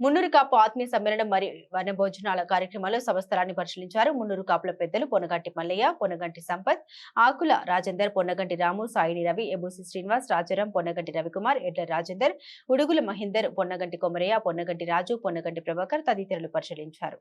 మున్నూరు కాపు ఆత్మీయ సమ్మేళనం మరియు వనభోజనాల కార్యక్రమంలో సమస్తరాన్ని పరిశీలించారు మున్నూరు కాపుల పెద్దలు పొనగంటి మల్లయ్య పొనగంటి సంపత్ ఆకుల రాజేందర్ పొన్నగంటి రాము సాయిని రవి ఎబూసి శ్రీనివాస్ రాజారాం పొన్నగంటి రవికుమార్ ఎడ్ల రాజేందర్ ఉడుగుల మహేందర్ పొన్నగంటి కొమరయ్య పొన్నగంటి రాజు పొన్నగంటి ప్రభాకర్ తదితరులు పరిశీలించారు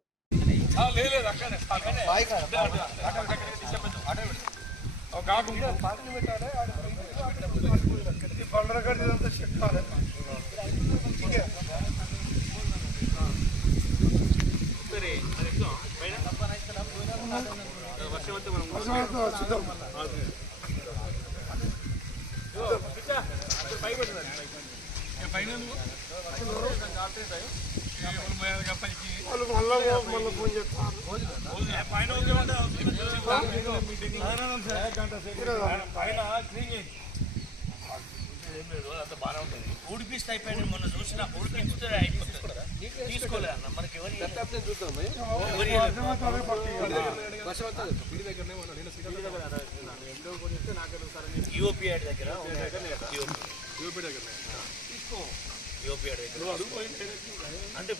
వాళ్ళు మళ్ళా మళ్ళీ ఫోన్ చేస్తారు ఊడిపిస్తే అయిపోయింది. మొన్న చూసిన ఊడిపించితే అయిపోతుంది తీసుకోలే అన్న మనకి ఎవరి యూపీ దగ్గర యూపీ దగ్గర అంటే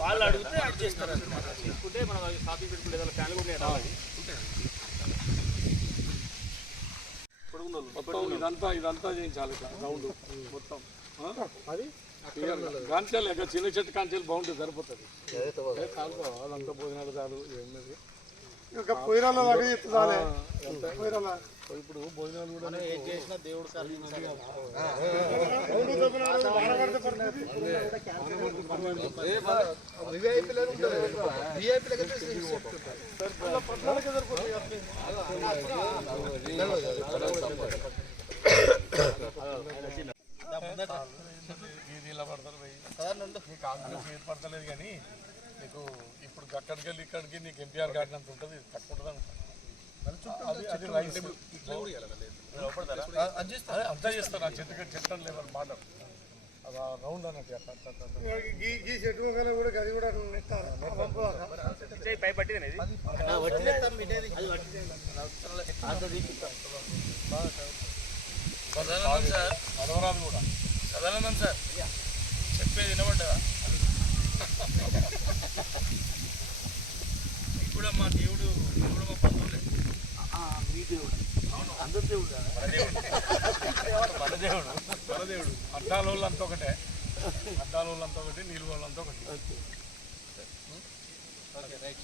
వాళ్ళు అడిగితే అది చేస్తారు తీసుకుంటే మనం షాపింగ్ పెట్టుకుంటే ఏదైనా ఫ్యాన్ కూడా రావాలి ఇదంతా ఇదంతా చేయించాలి గ్రౌండ్ రౌండ్ మొత్తం. అది? కాంచాలి ఇక చిన్న చెట్టు కాంచాలి బాగుంటుంది సరిపోతుంది ఏ అదంతా భోజనాలు చాలు ఏమన్నది ఇంకా పొయ్యిరాల లాగా ఎత్తుదాలే పొయ్యిరాల ఇప్పుడు భోజనాలు కూడా ఇది ఇలా పడతారు పోయి నీకు ఆంధ్రప్రదేశ్ ఏర్పడతలేదు కానీ నీకు ఇప్పుడు అక్కడికి వెళ్ళి ఇక్కడికి నీకు ఎన్టీఆర్ గార్డెన్ అంత ఉంటుంది తక్కువ ఉంటుంది అనుకుంటా. అంతా చేస్తారు ఆ చెట్టు చెట్టు అని లేవని మాట రౌండ్ అన్నట్టు. ఈ చెట్టు కూడా గది కూడా నెట్టాలి ఆ పంపు దాకా. పై పట్టింది ఇది సదానందం సార్ అరవరాదు కూడా సదానందం సార్ చెప్పేది వినబడ్డా మీకు కూడా మా దేవుడు కూడా మా బంధువులే మీ దేవుడు. అవును. అందరి దేవుడు మన దేవుడు. మన దేవుడు. దేవుడు. వాళ్ళంతా ఒకటే. అడ్డాల వాళ్ళంతా ఒకటి నీళ్ళు వాళ్ళంతా ఒకటి. ఓకే. రైట్